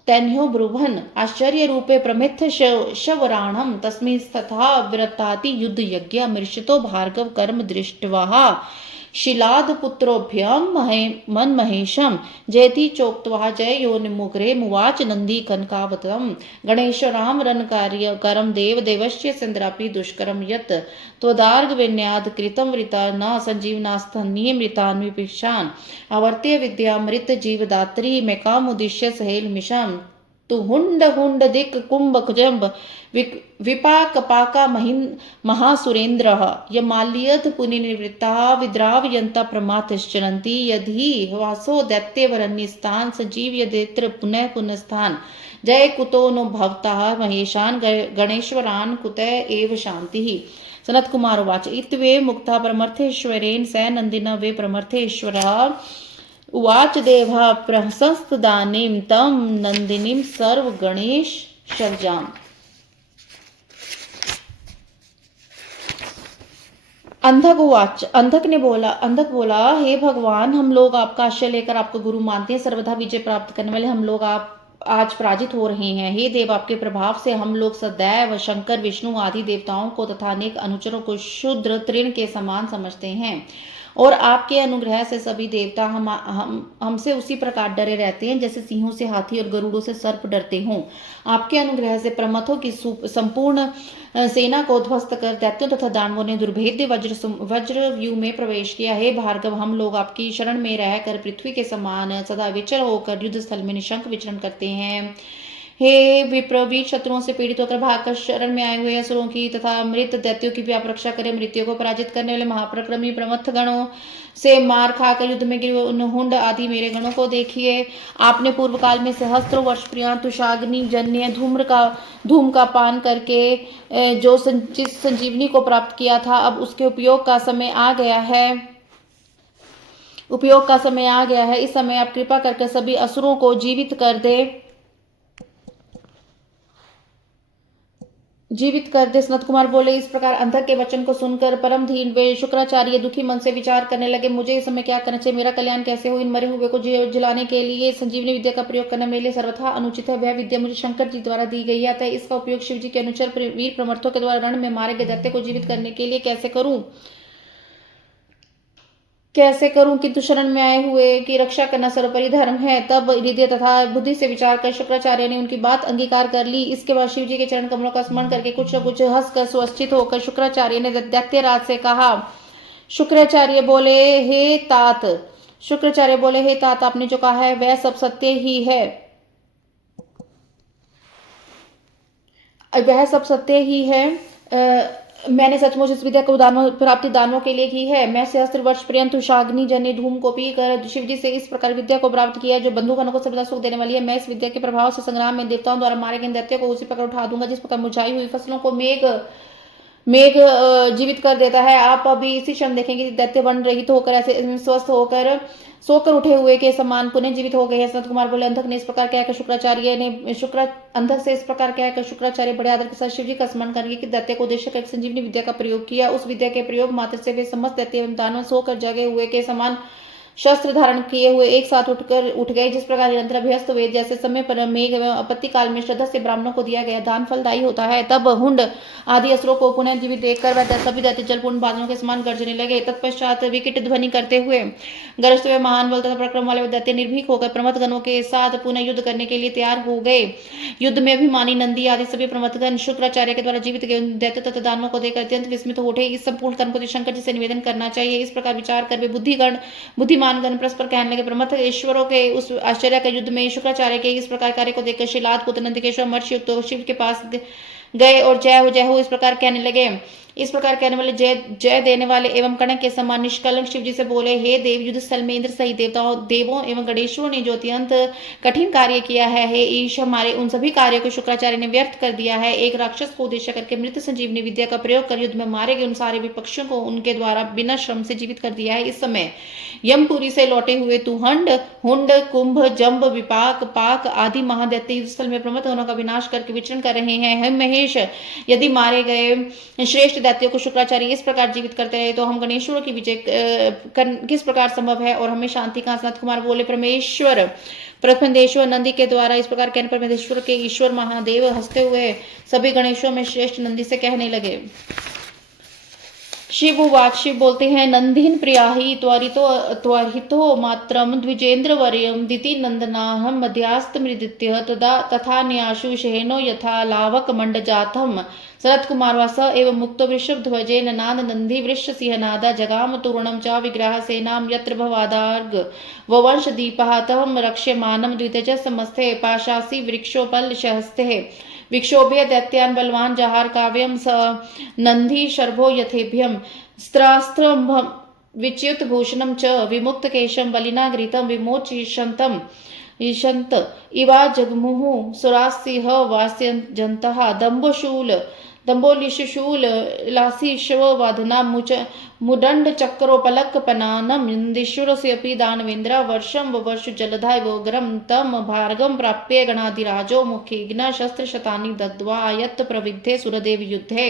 तैन्यो ब्रुवन् आश्चर्य रूपे प्रमिथ शवराणं तस्मिंस्तथा विरताति युद्ध यज्ञ मृषतो भार्गव कर्म दृष्ट्वा शिलाद पुत्रोभ्यं मन्महेशं जयति चोक्त्वा जय योनिमुग्रे मुवाच नन्दी कनकावतं गणेशराम रनकार्य करम देव देवस्य चन्द्रापि दुष्करम यत् त्वदार्घ विन्याद कृतं वृता न संजीवनास्थन्ये मृतान्विपिशान् आवर्त्य विद्यामृत जीवदात्री मेकामुद्दिश्य सहेलमिषं तु हुंड हुंड दिक् कुंभ कुजंब विपाकपाका महासुरेन्द्रः यमाल्यथ पुनिर्वृत्ताः विद्रावयन्ता प्रमाथश्चरन्ति यदि वासो दैत्यवरण्यस्थान सजीवयदेत्र पुनः पुनस्तान जय कुतो नो भवतः महेशान गणेश्वरान् कुत एव शान्तिः सनत कुमार उवाच इत्वे मुक्ता परमर्थेश्वरेण स नन्दिना वे परमर्थेश्वरः उवाच देवः प्रशंस्तदानीं तं नन्दिनीं सर्वगणेश शव्जाम्। अंधक बोला हे भगवान, हम लोग आपका आश्रय लेकर आपको गुरु मानते हैं, सर्वथा विजय प्राप्त करने वाले हम लोग आप आज पराजित हो रहे हैं। हे देव, आपके प्रभाव से हम लोग सदैव शंकर विष्णु आदि देवताओं को तथा अनेक अनुचरों को शूद्र तृण के समान समझते हैं और आपके अनुग्रह से सभी देवता हमसे उसी प्रकार डरे रहते हैं जैसे सिंहों से हाथी और गरुड़ों से सर्प डरते हों। आपके अनुग्रह से प्रमथों की संपूर्ण सेना को ध्वस्त कर दैत्यों तथा दानवों ने दुर्भेद्य वज्र व्यू में प्रवेश किया। हे भार्गव, हम लोग आपकी शरण में रहकर पृथ्वी के समान सदा विचर होकर युद्ध स्थल में निशंक विचरण करते हैं। हे विप्रवीर, शत्रुओं से पीड़ित होकर भागकर शरण में आए हुए असुरों की तथा मृत दैत्यों की भी आप रक्षा करें। मृत्यु को पराजित करने वाले महाप्रक्रमी प्रमथ गणों से मार खाकर युद्ध में गिरे हुंड आदि मेरे गणों को देखिए। आपने पूर्व काल में सहस्त्रों वर्ष पर्यंत तुषाग्नि जन्य धूम का पान करके जो संजीवनी को प्राप्त किया था, अब उसके उपयोग का समय आ गया है। इस समय आप कृपा करके सभी असुरों को जीवित कर दे। सनत कुमार बोले, इस प्रकार अंधक के वचन को सुनकर परम धीन वे शुक्राचार्य दुखी मन से विचार करने लगे। मुझे इस समय क्या करना चाहिए? मेरा कल्याण कैसे हो? इन मरे हुए को जिलाने के लिए संजीवनी विद्या का प्रयोग करना मेरे लिए सर्वथा अनुचित है। वह विद्या मुझे शंकर जी द्वारा दी गई है, अतः इसका उपयोग शिव जी के अनुचर वीर प्रमर्थों के द्वारा रण में मारे गए दैत्य को जीवित करने के लिए कैसे करूं? किंतु शरण में आए हुए की रक्षा करना सर्वोपरि धर्म है। तब हृदय तथा बुद्धि से विचार कर शुक्राचार्य ने उनकी बात अंगीकार कर ली। इसके बाद शिव जी के चरण कमलों का स्मरण करके कुछ न कुछ हंसकर स्वस्थित होकर शुक्राचार्य ने दैत्यराज से कहा। शुक्राचार्य बोले, हे तात, आपने जो कहा है वह सब सत्य ही है। मैंने सचमुच इस विद्या को प्राप्ति दानवों के लिए की है। मैं सहस्त्र वर्ष पर्यंत तुषाग्नि जन्य धूम को पीकर शिव जी से इस प्रकार विद्या को प्राप्त किया जो बंधुगणों को सर्वदा सुख देने वाली है। मैं इस विद्या के प्रभाव से संग्राम में देवताओं द्वारा मारे गए दैत्यों को उसी प्रकार उठा दूंगा जिस प्रकार मुरझाई हुई फसलों को मेघ मेघ जीवित कर देता है। आप अभी इसी क्षण देखेंगे कि दैत्य वन रहित होकर ऐसे स्वस्थ होकर सोकर उठे हुए के समान पुनः जीवित हो गए हैं। सनत कुमार बोले, अंधक ने इस प्रकार क्या शुक्राचार्य ने अंधक से इस प्रकार क्या शुक्राचार्य बड़े आदर के साथ शिव जी का स्मरण करके कि दैत्य को उद्देश्य कर संजीवनी विद्या का प्रयोग किया। उस विद्या के प्रयोग मात्र से वे समस्त दैत्य एवं दानव सोकर जगे हुए के समान शस्त्र धारण किए हुए एक साथ उठ गए। जिस प्रकार निरंतर अभ्यस्त वेद जैसे समय पर मेघ एवं आपत्ति काल में श्रद्धा से ब्राह्मणों को दिया गया दान फलदायी होता है, तब हुंड आदि असुरों को पुनः जीवित देखकर वह सभी दैत्य जलपूर्ण बादलों के समान गर्जने लगे। तत्पश्चात विकट ध्वनि करते हुए गरजते हुए महान बल तथा पराक्रम वाले दैत्य निर्भीक होकर प्रमथगणों के साथ पुनः युद्ध करने के लिए तैयार हो गए। युद्ध में अभिमानी नंदी आदि सभी प्रमथगण शुक्राचार्य के द्वारा जीवित गए दैत्य तथा दानवों को देखकर अत्यंत विस्मित हो उठे। इस संपूर्ण कर्म को शंकर जी से निवेदन करना चाहिए। इस प्रकार विचार कर वे बुद्धिमान गण परस्पर कहने लगे, प्रमथ ईश्वरों के उस आश्चर्य के युद्ध में शुक्राचार्य के इस प्रकार कार्य को देखकर शिलाद पुत्र नंदिकेश्वर मर्ष युक्त शिव के पास गए और जय हो इस प्रकार कहने लगे। इस प्रकार कहने वाले जय देने वाले एवं कणक के समान निष्कलंक शिव जी से बोले, हे देव, युद्ध स्थल में इंद्र सहित देवों एवं गणेशों ने जो अत्यंत कठिन कार्य किया है, हे ईश, हमारे उन सभी कार्यों को शुक्राचार्य ने व्यर्थ कर दिया है। एक राक्षस को उद्देश्य करके मृत संजीवनी विद्या का प्रयोग कर युद्ध में मारे गए उन सारे विपक्षों को उनके द्वारा बिना श्रम से जीवित कर दिया है। इस समय यमपुरी से लौटे हुए तुहंड, हुंड, कुंभ, जम्ब, विपाक, पाक आदि महादैत्य युद्ध स्थल में प्रमथ होने का विनाश करके विचरण कर रहे हैं। हम महेश, यदि मारे गए श्रेष्ठ दैत्यों को शुक्राचार्य इस प्रकार जीवित करते रहे तो हम गणेश्वरों की विजय किस प्रकार संभव है और हमें शांति का। सनत कुमार बोले, परमेश्वर प्रखंडेश्वर नंदी के द्वारा इस प्रकार कहने पर परमेश्वर के ईश्वर महादेव हंसते हुए सभी गणेशों में श्रेष्ठ नंदी से कहने लगे। शिव उवाच, शिव बोलते हैं, नंदीन प्रियाहि त्वरितो मात्रम द्विजेन्द्र वर्यम दिति नंदनाहम मध्यास्त मृदित्य तथा न्याशु शहेनो यथा लावक मंडजातम। शरद कुमार वास एवं मुक्तो वृषभ ध्वजे ननाद नंदी वृष सिंहनादा जगाम तूर्णम च विग्रह सेनाम यत्र भवादार्ग वंश दीपातम रक्ष्यमानम द्वितज समस्ते पाशासी वृक्षोपल सहस्ते विक्षोभ्य दैत्यान बलवान जहार काव्यम स नंदी शर्भो यथेभ्यम स्त्रास्त्रम विच्युत भूषणम च विमुक्त केशम बलिना घृतम विमोचिषंतम ईशंत इवा जगमुहु सुरासिंह वास्यजंतः दंबोलिशूल लासीश्व वाधना मुदंड चक्रोपलक पनानम नंदीश्वरस्यपि दानवेन्द्र वर्षम वर्ष जलधा वोग्रम तम भार्गम प्राप्य गणाधिराजो मुखिघ्न शस्त्र शतानि दद्वा आयत्त प्रविद्धे सुरदेव युद्धे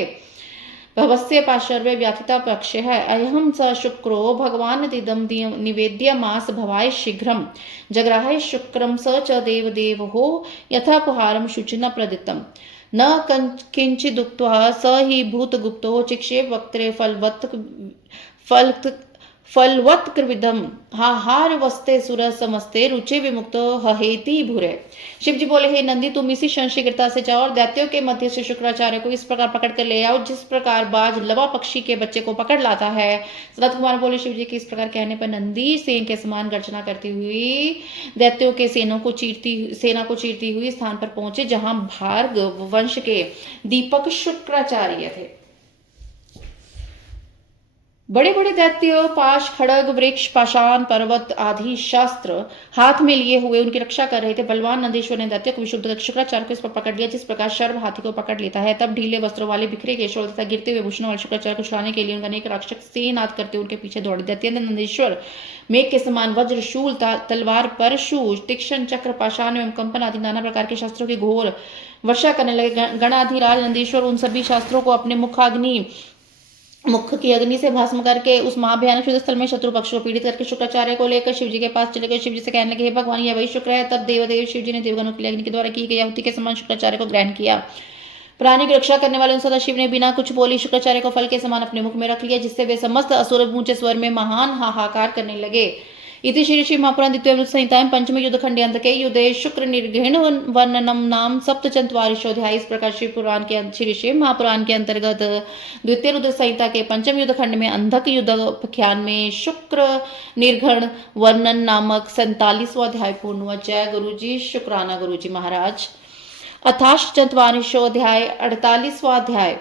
भवस्य पाशर्वे व्याथिता पक्ष है अयम स शुक्रो भगवान तिदम निवेद्य मास भवाय शीघ्रम जग्राहे शुक्रम स च देव हो यथापहारम शुचिना प्रदितम न किंचिदुक्त्वा स हि भूतगुप्तो चिक्षेप वक्त्रे फलवत्कृविदम हाहार वस्ते सुर समस्ते रुचि विमुक्तो हहेति भूरे। शिव जी बोले, हे नंदी, तुम इसी क्षण शीघ्रता से जाओ और दैत्यों के मध्य से शुक्राचार्य को इस प्रकार पकड़ कर ले आओ जिस प्रकार बाज लवा पक्षी के बच्चे को पकड़ लाता है। सनत कुमार बोले, शिव जी के इस प्रकार कहने पर नंदी सेन के समान गर्जना करती हुई दैत्यों के सेना को चीरती हुई स्थान पर पहुंचे जहां भार्गव वंश के दीपक शुक्राचार्य थे। बड़े बड़े दैत्य पाश, खड़ग, वृक्ष, पाषाण, पर्वत आदि शास्त्र हाथ में लिए हुए उनकी रक्षा कर रहे थे। बलवान नंदीश्वर ने दैत्य को विशुद्ध शुक्राचार्य को इस पर पकड़ लिया जिस प्रकार शर्व हाथी को पकड़ लेता है। तब ढीले वस्त्रों वाले बिखरे केशों तथा गिरते हुए भूषणों वाले शुक्राचार्य को छुड़ाने के लिए उनका अनेक राक्षस सेनाद करते उनके पीछे दौड़े। दैत्य नंदीश्वर मेघ के समान वज्र, शूल, तलवार, परशु, तीक्ष्ण चक्र, पाषाण एवं कंपन आदि नाना प्रकार के शस्त्रों की घोर वर्षा करने लगे। गणाधिराज नंदीश्वर उन सभी शास्त्रों को अपने मुख की अग्नि से भस्म करके उस महाभयानक युद्ध स्थल में शत्रु पक्ष को पीड़ित करके शुक्राचार्य को लेकर शिवजी के पास चले गए। शिवजी से कहने लगे, हे भगवान, यह वही शुक्र है। तब देवदेव शिवजी ने देवगणों के लिए अग्नि के द्वारा की गई आहुति के समान शुक्राचार्य को ग्रहण किया। प्राणी की रक्षा करने वाले उन सदाशिव ने बिना कुछ बोले शुक्राचार्य को फल के समान अपने मुख में रख लिया जिससे वे समस्त असुर ऊंचे स्वर में महान हाहाकार करने लगे। इति श्री श्री महापुराण द्वितीय संहिताएं पंचम युद्ध खंडे अंत के युद्धे शुक्र निर्घृण वर्णनम नाम सप्तचत्वारिशोऽध्याय। इस प्रकार श्री श्री महापुराण के अंतर्गत द्वितीय रुद्र संहिता के पंचम युद्ध खंड में अंधक युद्ध उपाख्यान में शुक्र निर्घृण वर्णन नामक 47वां अध्याय पूर्ण हुआ। जय गुरु जी, शुक्राना गुरु जी महाराज। अथाश्चत्वारिशोऽध्याय 48वां अध्याय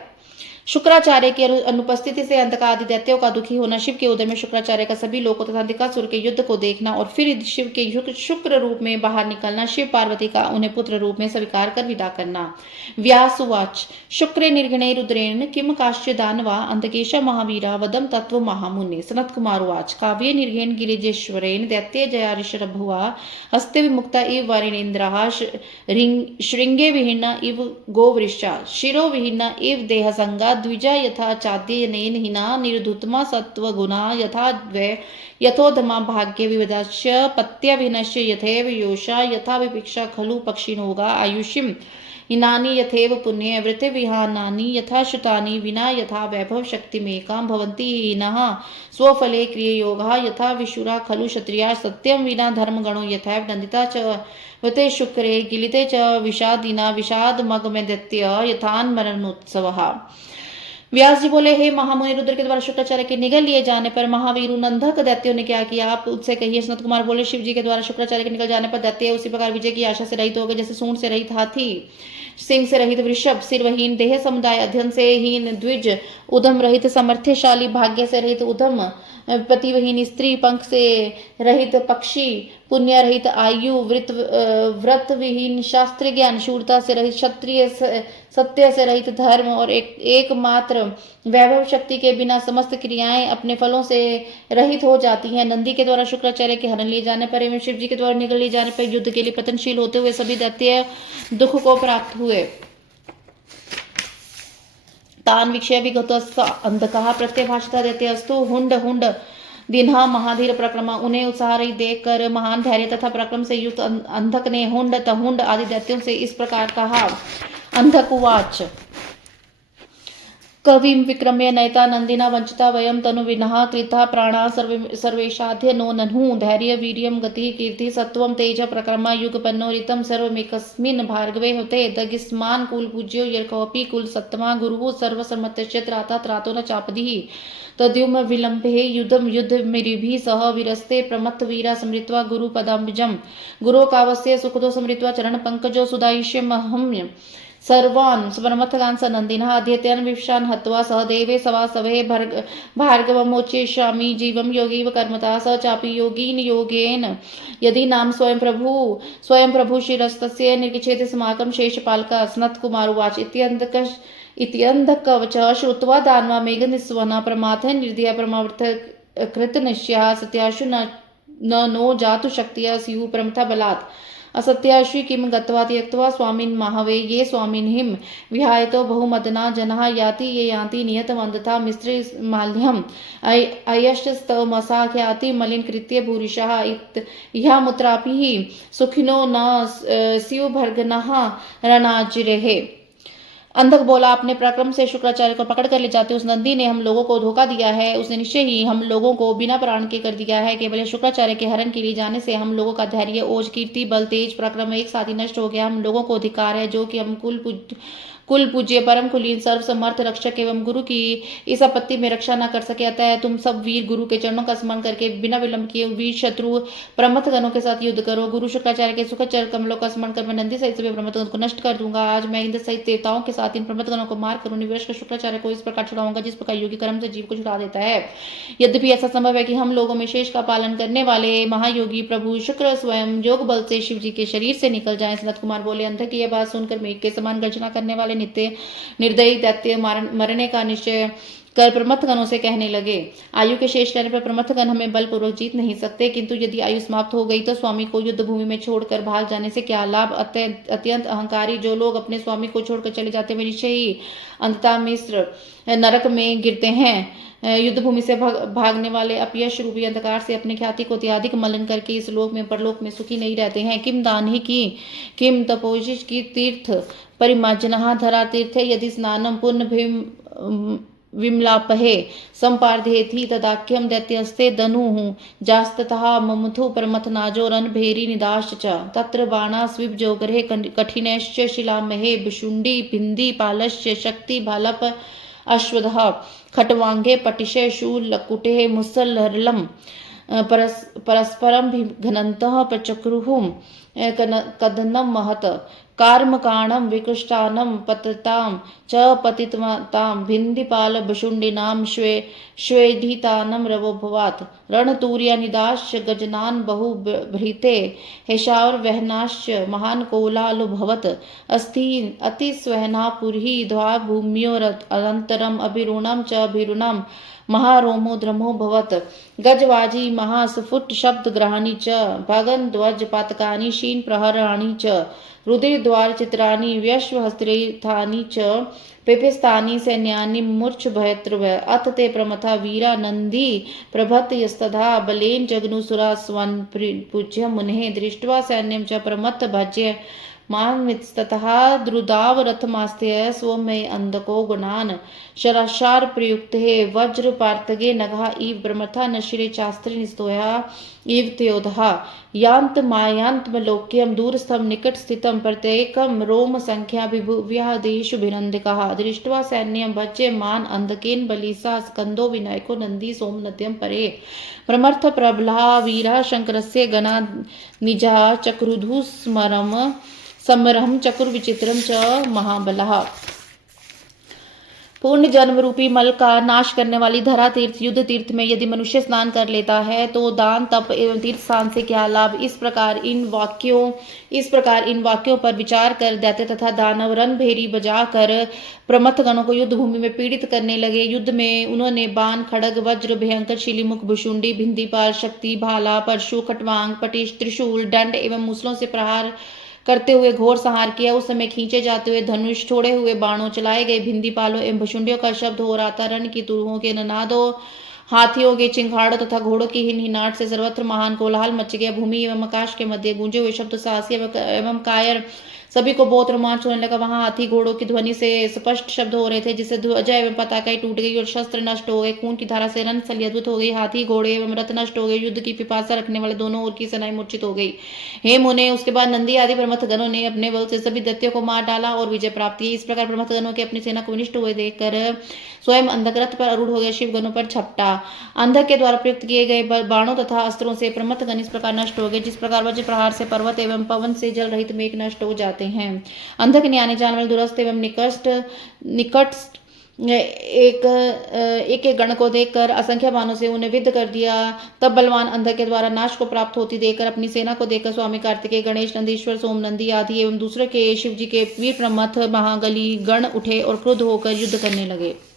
शुक्राचार्य की अनुपस्थिति से अंधका आदि दैत्यों का दुखी होना, शिव के उदय में शुक्राचार्य का सभी लोगों तथा अंधकासुर के युद्ध को देखना और फिर शिव के शुक्र रूप में बाहर निकलना, शिव पार्वती का उन्हें पुत्र रूप में स्वीकार कर विदा करना। व्यासुवाच शुक्रे निर्गणे रुद्रेण किम काश्च दानवा अंधकेश महावीरा वदम तत्व महामुनि। सनत कुमार उवाच काव्ये निर्गेण गिरिजेश्वरेण दैत्ये जया ऋषभुवा हस्ते विमुक्ता इव वारिणेन्द्राः श्रृंगे विहीर्णा इव गोवृषा शिरो विहीर्णा इव देहसंगा द्विजा यथा चाद्ययनेन हिना निर्धुतमा सत्वगुणा यथा द्वे यथोधमा भाग्य विविधस्य पत्यविनश्य यथैव योषा यथा विपिक्षा खलु पक्षिणोगा आयुष्यम हिनानि यथैव पुण्ये वृत्ति विहानानि यथा श्रुतानि विना यथा वैभव शक्तिमेकां भवन्ति हीनः स्वफले क्रिययोगः यथा विशुरा खलु क्षत्रिया सत्यं विना धर्मगणो यथैव नन्दिता च वते शुक्रे गिलिते च विषादिना विषादमग्मे दैत्य यथान्मरणोत्सवः। व्यास जी बोले, हे महामुनि, रुद्र के द्वारा शुक्राचार्य के निगल लिए जाने पर महावीर नंदक दैत्यों ने क्या किया, आप उससे कहिए। सनत कुमार बोले, शिव जी के द्वारा शुक्राचार्य के निकल जाने पर दैत्य उसी प्रकार विजय की आशा से रहित हो गए जैसे सूंड से रहित हाथी, सिंह से रहित वृषभ, सिरवहीन देह समुदाय, अध्ययन से हीन द्विज, उधम रहित सामर्थ्यशाली, भाग्य से रहित उधम, पतिवहीन स्त्री, पंख से रहित पक्षी, पुण्य रहित आयु, व्रत विहीन शास्त्र ज्ञान, शूरता से रहित क्षत्रिय, सत्य से रहित धर्म और एकमात्र वैभव शक्ति के बिना समस्त क्रियाएं अपने फलों से रहित हो जाती हैं। नंदी के द्वारा शुक्राचार्य के हरण लिए जाने पर एवं शिव जी के द्वारा निगल लिए जाने पर युद्ध के लिए पतनशील होते हुए सभी दैत्य दुख को प्राप्त हुए। तान विक्षय विगत अंधकः प्रत्यभाषिता दैत्य अस्तु हुंड हुंड दिन्हा महाधीर प्रक्रमा। उन्हें उत्साह देख कर महान धैर्य तथा पराक्रम से युक्त अंधक ने हुंड तहुंड आदि दैत्यों से इस प्रकार कहा। अंधक उवाच कविं विक्रम्य नयता नंदिना वंचिता वयम तनु विनः कृता प्राणा सर्वेशाध्य नो ननु धैर्य वीर्यं गति कीर्ति सत्वं तेज प्रक्रमा युगपन्नो ऋतं सर्वमेकस्मिन् भार्गवे होते दगिस्मान कुल पूज्यो यर्कोपि कुल सत्तमा गुरुः सर्वसम्मतस्य त्राता त्रातो न चापदिः तद्युम विलंबे युद्धम युद्ध मेरिभिः सह विरस्ते प्रमत्त वीरा समृत्वा गुरु पदाम्बुजम् गुरो कावस्य सुखदो समृत्वा चरण पंकजो सुदायिष्यमहम्य सर्वान् सुब्रह्मथगान् स नन्दिनः अध्येत्यान् विवशान् हत्वा सह देवे सवासवे भार्गवमोचेष्यामि जीवं योगीव कर्मता स चापि योगीन योगेन यदि नाम स्वयं प्रभु शिरस्तस्य निर्गिच्छेत् समाकं शेषपालकः। सनत कुमार उवाच इत्यन्धकवचः श्रुत्वा दानवा मेघनिस्वना प्रमाथः निर्दया परमावर्थ कृतनिश्चयः सत्याशु न नो जातु शक्तिया स्युः प्रमथा बलात् असत्याश्वी किम गत्वा त्यक्त्वा स्वामिन् माहवे ये स्वामिन्हिं विहायतो बहुमदना जनाः याति ये यान्ति नियतमन्धता मिस्त्रि माल्यम् अयश्चस्तमसा ख्याति मलिनकृत्य भूरिशः इहामुत्रापिः सुखिनो न स्युर्भर्गनः रणाजिरेः। अंधक बोला, अपने पराक्रम से शुक्राचार्य को पकड़ कर ले जाते उस नंदी ने हम लोगों को धोखा दिया है। उसने निश्चय ही हम लोगों को बिना प्राण के कर दिया है। केवल शुक्राचार्य के हरण के लिए जाने से हम लोगों का धैर्य, ओज, कीर्ति, बल, तेज, पराक्रम एक साथ ही नष्ट हो गया। हम लोगों को अधिकार है जो कि हम कुल पूज्य परम कुलीन सर्वसमर्थ रक्षक एवं गुरु की इस आपत्ति में रक्षा न कर सके। अतः तुम सब वीर गुरु के चरणों का स्मरण करके बिना विलंब किए वीर शत्रु प्रमथ गणों के साथ युद्ध करो। गुरु शुक्राचार्य के सुखद चरण कमलों का स्मरण कर मैं नंदी सहित सभी प्रमथ गणों को नष्ट कर दूंगा। आज मैं इंद्र सहित देवताओं के साथ इन प्रमथ गणों को मार कर निवेश कर शुक्राचार्य को इस प्रकार छुड़ाऊंगा जिस प्रकार योगी कर्म से जीव को छुड़ा देता है। यद्यपि ऐसा संभव है कि हम लोगों में शेष का पालन करने वाले महायोगी प्रभु शुक्र स्वयं योग बल से शिव जी के शरीर से निकल जाएं। सनत कुमार बोले, अंधक की यह बात सुनकर मेघ के समान गर्जना करने वाले नित्य निर्दयी दैत्य मरने का निश्चय कर प्रमथगणों से कहने लगे, आयु के शेष रहने पर प्रमथगण हमें बलपूर्वक जीत नहीं सकते, किंतु यदि आयु समाप्त हो गई तो स्वामी को युद्ध भूमि में छोड़कर भाग जाने से क्या लाभ। अत्यंत अहंकारी जो लोग अपने स्वामी को छोड़कर चले जाते हैं निश्चय ही अंततः मिस्र नरक में गिरते हैं। युद्ध भूमि से भागने वाले अपयश रूपी अंधकार से अपने ख्याति को अत्यधिक मलिन करके इस लोक में परलोक में सुखी नहीं रहते हैं। किम दानी की किम तपोजिश की तीर्थ परिमार्जनः धरा तीर्थ यदि स्नानं पुण्य विमलापहे संपार्धेति तदाख्यम दैत्यस्ते दनुः जास्ततः ममुथु परमथनाजो रणभेरी निदाश्च च तत्र बाणा स्विब्जोगरे कठिनश्च शिलामहे भुशुंडी भिंदी पालश्च शक्ति बालप अश्वदः खटवांगे पटिशे शूलकुटे मुसलहरलम परस्परम घनन्तः प्रचक्रुः कदनं महत कार्मकाणं विकृष्टानं पततां च पतिततां भिन्दिपालभुषुण्डिनां श्वेधितानं रवोभवात् रणतूर्यानिदाश्च गजनान् बहुभृते हेशावह्नाश्च महान् कोलाहलोऽभवत् अतिस्वहनापुरी ध्वा भूम्योरन्तरम् अभिरुणं च अभिरुणं महारोमो द्रमो भवत् गजवाजी महास्फुट शब्दग्रहाणि च भगनध्वज पातकानि शीन प्रहराणि च रुधिरद्वार चित्राणि व्यश्वहस्त्रेथानि च पिपिस्तानि सैन्यानि मूर्छ भयत्र अथ ते प्रमथा वीरा नंदी प्रभतयस्तथा बलेन जगनुसुरा स्वन् पूज्य मुनेः दृष्ट्वा सैन्यं च प्रमथ भज्य मान्वितस्ततः द्रुदावरथमास्त्य स्वमय अंधको गुणान् शराशार प्रयुक्ते वज्रपार्तगे नघा इव ब्रह्मथा नशिरे चास्त्रे निस्तोया इव त्योदः यान्तमायान्तमलोक्यं दूरस्थं निकटस्थितं प्रत्येकं रोम संख्या विभुव्याः देशु भिनन्दिकः दृष्ट्वा सैन्यं भज्यमान् अंधकेन बलिसा स्कन्दो विनायको नन्दी सोमनद्यं परे प्रमर्थ प्रबला वीरा शंकरस्य गणा निजा चक्रुधु समरम चक्रुविचित्रम च महाबलः। पूर्ण जन्म रूपी मल का नाश करने वाली धरा तीर्थ युद्ध तीर्थ में यदि मनुष्य स्नान कर लेता है तो दान तप एवं तीर्थ स्थान से क्या लाभ। इस प्रकार इन वाक्यों पर विचार कर दैत्य तथा दानव रणभेरी बजाकर प्रमथ गणों को युद्ध भूमि में पीड़ित करने लगे। युद्ध में उन्होंने बाण खड़ग वज्र भयंकर शिलीमुख भुषुंडी भिंदीपाल शक्ति भाला परशु खटवांग पटिश त्रिशूल दंड एवं मूसलों से प्रहार करते हुए घोर संहार किया। उस समय खींचे जाते हुए धनुष छोड़े हुए बाणों चलाए गए भिंदीपालों एवं भुषुंडियों का शब्द हो रहा था। रण की तुरहों के ननादों हाथियों के चिंगाड़ों तथा घोड़ों की हिनहिनाहट से सर्वत्र महान कोलाहल मच गया। भूमि एवं आकाश के मध्य गूंजे हुए शब्द साहसी एवं कायर सभी को बहुत रोमांच होने लगा। वहां हाथी घोड़ों की ध्वनि से स्पष्ट शब्द हो रहे थे जिससे ध्वजा एवं पताकाएं टूट गई और शस्त्र नष्ट हो गए। खून की धारा से रणस्थली अद्भुत हो गई। हाथी घोड़े एवं रथ नष्ट हो गए। युद्ध की पिपासा रखने वाले दोनों ओर की सेनाएं मूर्छित हो गई। हे मुने, उसके बाद नंदी आदि प्रमथ गणों ने अपने बल से सभी दैत्यों को मार डाला और विजय प्राप्त की। इस प्रकार प्रमथ गणों के अपनी सेना को विनिष्ट हुए देखकर स्वयं अंधक रथ पर रूढ़ हो गया शिव गणों पर झपटा। अंधक के द्वारा प्रयुक्त किए गए बाणों तथा अस्त्रों से प्रमथ गण इस प्रकार नष्ट हो गए जिस प्रकार वज्र प्रहार से पर्वत एवं पवन से जल रहित मेघ नष्ट हो जाते हैं। अंधक ने आने जाने वाले दुरस्थ एवं निकट एक गण को देखकर असंख्य बाणों से उन्हें विद्ध कर दिया। तब बलवान अंधक के द्वारा नाश को प्राप्त होती देखकर अपनी सेना को देखकर स्वामी कार्तिकेय गणेश नंदीश्वर सोम नंदी आदि एवं दूसरे के शिव जी के वीर प्रमथ महागली गण उठे और क्रुद्ध होकर युद्ध करने लगे।